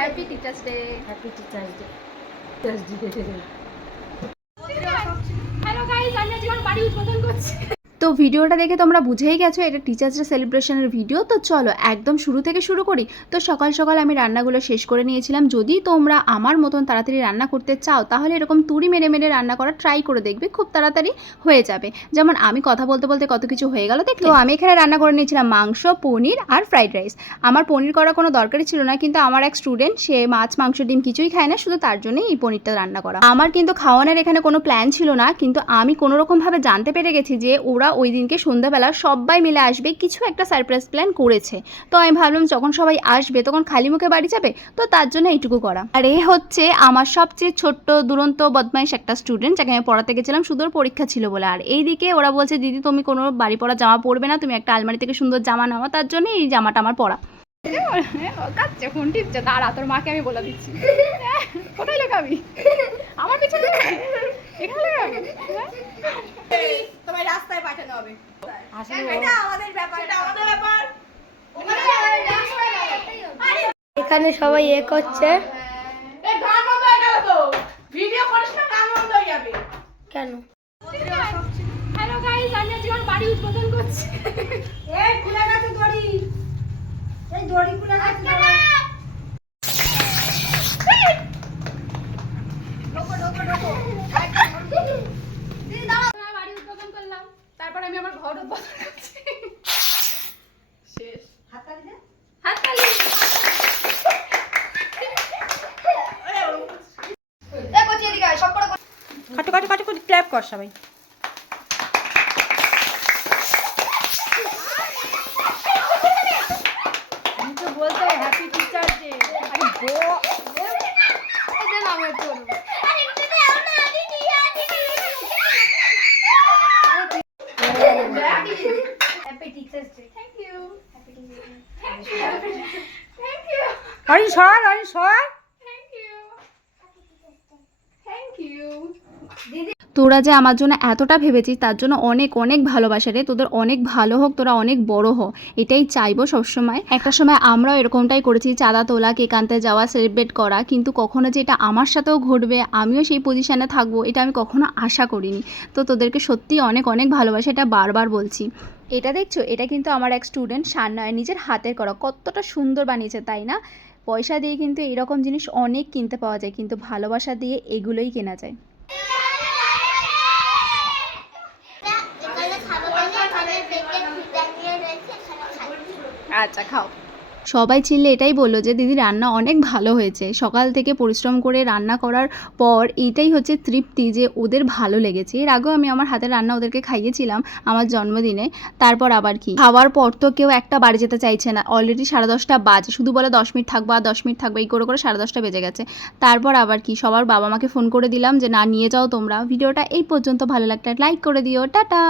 Happy teachers day. Happy teachers day. Hello guys, আমি আজকে আমার বাড়ি উদ্বোধন করছি। তো ভিডিওটা দেখে তোমরা বুঝেই গেছো এটা টিচার্স ডে সেলিব্রেশনের ভিডিও। তো চলো একদম শুরু থেকে শুরু করি। তো সকাল সকাল আমি রান্নাগুলো শেষ করে নিয়েছিলাম। যদি তোমরা আমার মতন তাড়াতাড়ি রান্না করতে চাও তাহলে এরকম তুড়ি মেরে মেরে রান্না করা ট্রাই করে দেখবে, খুব তাড়াতাড়ি হয়ে যাবে। যেমন আমি কথা বলতে বলতে কত কিছু হয়ে গেল দেখলে। তো আমি এখানে রান্না করে নিয়েছিলাম মাংস, পনির আর ফ্রাইড রাইস। আমার পনির করার কোনো দরকারই ছিল না, কিন্তু আমার এক স্টুডেন্ট সে মাছ মাংস ডিম কিছুই খায় না, শুধু তার জন্যই এই পনিরটা রান্না করা। আমার কিন্তু খাওয়ানোর এখানে কোনো প্ল্যান ছিল না, কিন্তু আমি কোনোরকমভাবে জানতে পেরে গেছি যে ওরা ওই দিনকে সন্ধ্যাবেলা সবাই মিলে আসবে, কিছু একটা সারপ্রাইজ প্ল্যান করেছে। তো আমি ভাবলাম যখন সবাই আসবে তখন খালি মুখে বাড়ি যাবে, তো তার জন্য এইটুকু করা। আর এ হচ্ছে আমার সবচেয়ে ছোট্ট দুরন্ত বদমাইশ একটা স্টুডেন্ট, যাকে আমি পড়াতে গেছিলাম শুধু ওর পরীক্ষা ছিল বলে। আর এইদিকে ওরা বলছে দিদি তুমি কোনো বাড়ি পরা জামা পরবে না, তুমি একটা আলমারি থেকে সুন্দর জামা নাও, তার জন্য এই জামাটা আমার পরা। কাচ্ছে ফোন টিপছে, দাঁড়া তোর মাকে আমি বলে দিচ্ছি। কোথায় লেখাবি? আমার পিছনে এখানে লেখাবি? তোমায় রাস্তায় পাঠানো হবে। এটা আমাদের ব্যাপার, এটা আমাদের ব্যাপার। এখানে সবাই এ করছে। এই গান বন্ধ হয়ে গেল তো। ভিডিও করিস না, গান বন্ধ হয়ে যাবে। কেন? হ্যালো গাইস, আমি আজকে আমার বাড়ি উদ্বোধন করছি। এই খুলে গেছে দড়ি। এই দড়ি খুলে গেছে। বাড়ি উদ্বোধন করলাম, তারপর আমি আমার ঘর উদ্বোধন করছি। শেষ। হাততালি দে। হাততালি। এই কোচি এদিকে আয়, সব করে কাটো কাটো কাটো করে ক্ল্যাপ কর সবাই। আমি তো বলতে হ্যাপি টিচার্স ডে। আরে এই যে নামের জন্য। Happy teachers day. Thank you. Happy teachers day. Thank you. Thank you. অরি সর অরি সর। Thank you. Thank you. দিদি তোরা যে আমার জন্য এতটা ভেবেছিস তার জন্য অনেক অনেক ভালোবাসা রে। তোদের অনেক ভালো হোক, তোরা অনেক বড় হ, এটাই চাইবো সবসময়। একটা সময় আমরাও এরকমটাই করেছি, চাঁদা তোলা, কেক আনতে যাওয়া, সেলিব্রেট করা, কিন্তু কখনো যে এটা আমার সাথেও ঘটবে, আমিও সেই পজিশানে থাকবো, এটা আমি কখনো আশা করিনি। তো তোদেরকে সত্যি অনেক অনেক ভালোবাসা, এটা বারবার বলছি। এটা দেখছো, এটা কিন্তু আমার এক স্টুডেন্ট সান্নয় নিজের হাতের করা, কতটা সুন্দর বানিয়েছে তাই না? পয়সা দিয়ে কিন্তু এরকম জিনিস অনেক কিনতে পাওয়া যায়, কিন্তু ভালোবাসা দিয়ে এগুলোই কেনা যায়। আচ্ছা খাও। সবাই চিল্লে এটাই বললো যে দিদি রান্না অনেক ভালো হয়েছে। সকাল থেকে পরিশ্রম করে রান্না করার পর এইটাই হচ্ছে তৃপ্তি যে ওদের ভালো লেগেছে। এর আগেও আমি আমার হাতের রান্না ওদেরকে খাইয়েছিলাম আমার জন্মদিনে। তারপর আবার কি, খাওয়ার পর তো কেউ একটা বাড়ি যেতে চাইছে না, অলরেডি 10:30 বাজে, শুধু বলে 10 মিনিট থাকবো আর 10 মিনিট থাকবো, এই করে করে 10:30 বেজে গেছে। তারপর আবার কি, সবার বাবা মাকে ফোন করে দিলাম যে না নিয়ে যাও তোমরা। ভিডিওটা এই পর্যন্ত ভালো লাগলে লাইক করে দিও, টাটা।